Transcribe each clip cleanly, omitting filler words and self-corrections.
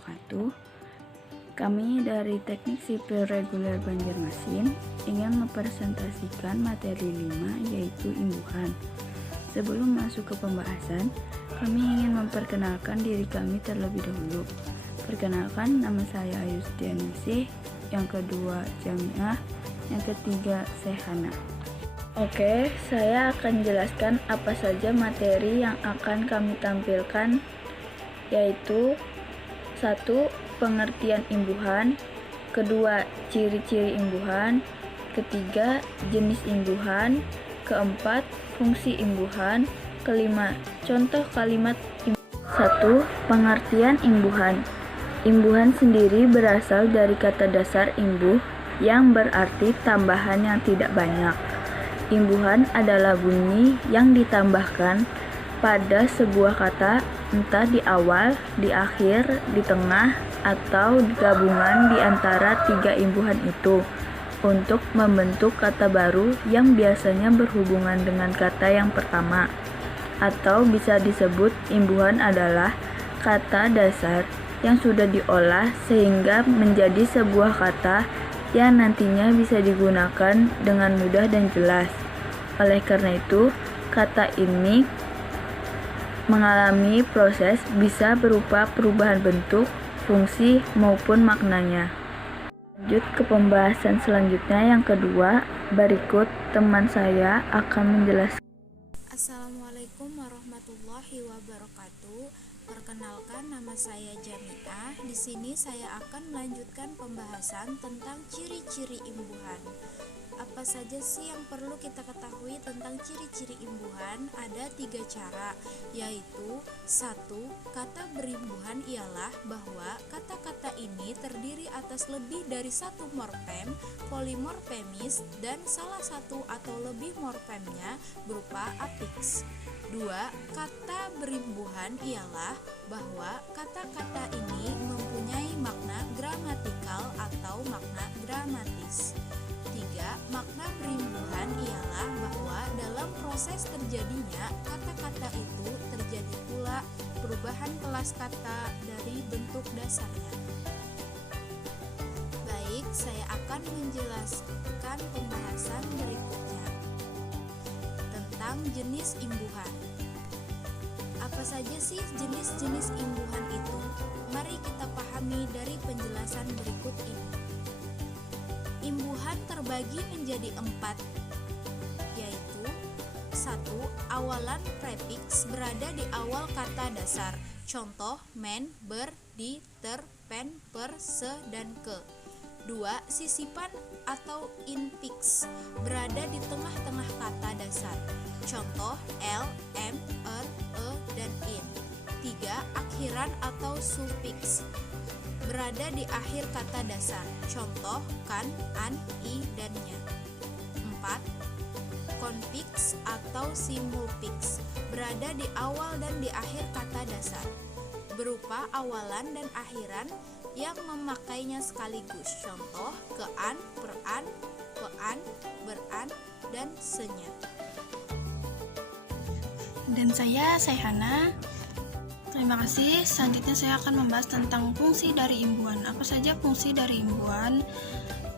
wabarakatuh. Kami dari Teknik Sipil Reguler Banjarmasin ingin mempresentasikan materi 5 yaitu imbuhan. Sebelum masuk ke pembahasan, kami ingin memperkenalkan diri kami terlebih dahulu. Perkenalkan, nama saya Ayusdianingsih, yang kedua Jamiah, yang ketiga Sehana. Oke, saya akan jelaskan apa saja materi yang akan kami tampilkan, yaitu 1. Pengertian imbuhan, kedua ciri-ciri imbuhan, ketiga jenis imbuhan, keempat fungsi imbuhan, kelima contoh kalimat imbuhan. 1. Pengertian imbuhan. Imbuhan sendiri berasal dari kata dasar imbuh yang berarti tambahan yang tidak banyak. Imbuhan adalah bunyi yang ditambahkan pada sebuah kata, entah di awal, di akhir, di tengah, atau gabungan di antara 3 imbuhan itu untuk membentuk kata baru yang biasanya berhubungan dengan kata yang pertama. Atau bisa disebut imbuhan adalah kata dasar yang sudah diolah sehingga menjadi sebuah kata yang nantinya bisa digunakan dengan mudah dan jelas. Oleh karena itu, kata ini mengalami proses bisa berupa perubahan bentuk, fungsi, maupun maknanya. Lanjut ke pembahasan selanjutnya yang kedua, berikut teman saya akan menjelaskan. Assalamualaikum warahmatullahi wabarakatuh. Perkenalkan, nama saya Jamiah. Di sini saya akan melanjutkan pembahasan tentang ciri-ciri imbuhan. Apa saja sih yang perlu kita ketahui tentang ciri-ciri imbuhan? Ada 3 cara, yaitu 1. Kata berimbuhan ialah bahwa kata-kata ini terdiri atas lebih dari 1 morfem, polimorfemis, dan salah satu atau lebih morfemnya berupa afiks. 2. Kata berimbuhan ialah bahwa kata-kata ini mempunyai makna gramatikal atau makna gramatis. 3. Makna berimbuhan ialah bahwa dalam proses terjadinya kata-kata itu terjadi pula perubahan kelas kata dari bentuk dasarnya. Baik, saya akan menjelaskan pembahasan berikutnya tentang jenis imbuhan. Apa saja sih jenis-jenis imbuhan itu? Mari kita pahami dari penjelasan berikut ini. Imbuhan terbagi menjadi 4, yaitu 1. Awalan prefiks berada di awal kata dasar. Contoh, men, ber, di, ter, pen, per, se, dan ke. 2. Sisipan atau infiks berada di tengah-tengah kata dasar. Contoh, l, m, er, e, dan in. 3. Akhiran atau sufiks berada di akhir kata dasar. Contoh, kan, an, i, dan nya. 4. Konfiks atau simulfiks berada di awal dan di akhir kata dasar, berupa awalan dan akhiran yang memakainya sekaligus. Contoh, kean, peran, pean, beran, dan senya. Dan saya Sehana. Terima kasih. Selanjutnya saya akan membahas tentang fungsi dari imbuhan. Apa saja fungsi dari imbuhan?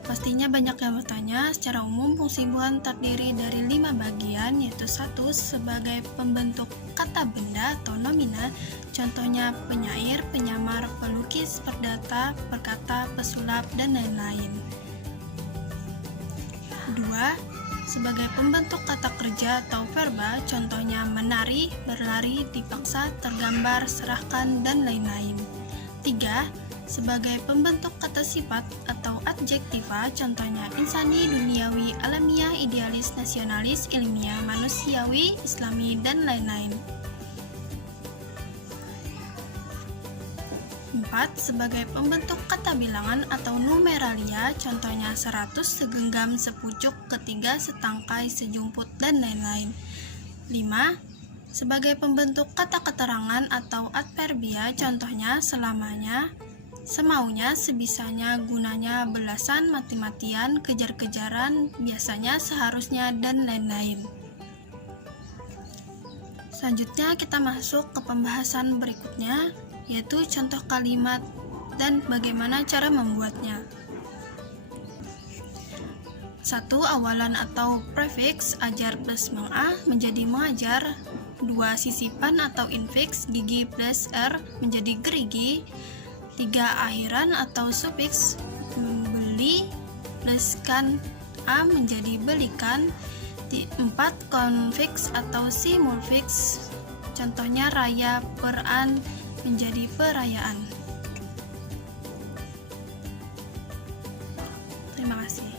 Pastinya banyak yang bertanya. Secara umum, fungsi imbuhan terdiri dari 5 bagian, yaitu 1. Sebagai pembentuk kata benda atau nomina, contohnya penyair, penyamar, pelukis, perdata, perkata, pesulap, dan lain-lain. 2. Sebagai pembentuk kata kerja atau verba, contohnya menari, berlari, dipaksa, tergambar, serahkan, dan lain-lain. 3. Sebagai pembentuk kata sifat atau adjektiva, contohnya insani, duniawi, alamiah, idealis, nasionalis, ilmiah, manusiawi, islami, dan lain-lain. 4. Sebagai pembentuk kata bilangan atau numeralia, contohnya 100, segenggam, sepucuk, ketiga, setangkai, sejumput, dan lain-lain. 5. Sebagai pembentuk kata keterangan atau adverbia, contohnya selamanya, semaunya, sebisanya, gunanya, belasan, mati-matian, kejar-kejaran, biasanya, seharusnya, dan lain-lain. Selanjutnya kita masuk ke pembahasan berikutnya, yaitu contoh kalimat dan bagaimana cara membuatnya. 1. Awalan atau prefix ajar plus meng-a menjadi mengajar. 2. Sisipan atau infiks gigi plus r menjadi gerigi. 3. Akhiran atau sufiks beli plus kan a menjadi belikan. 4. Konfiks atau simulfiks, contohnya raya peran menjadi perayaan. Terima kasih.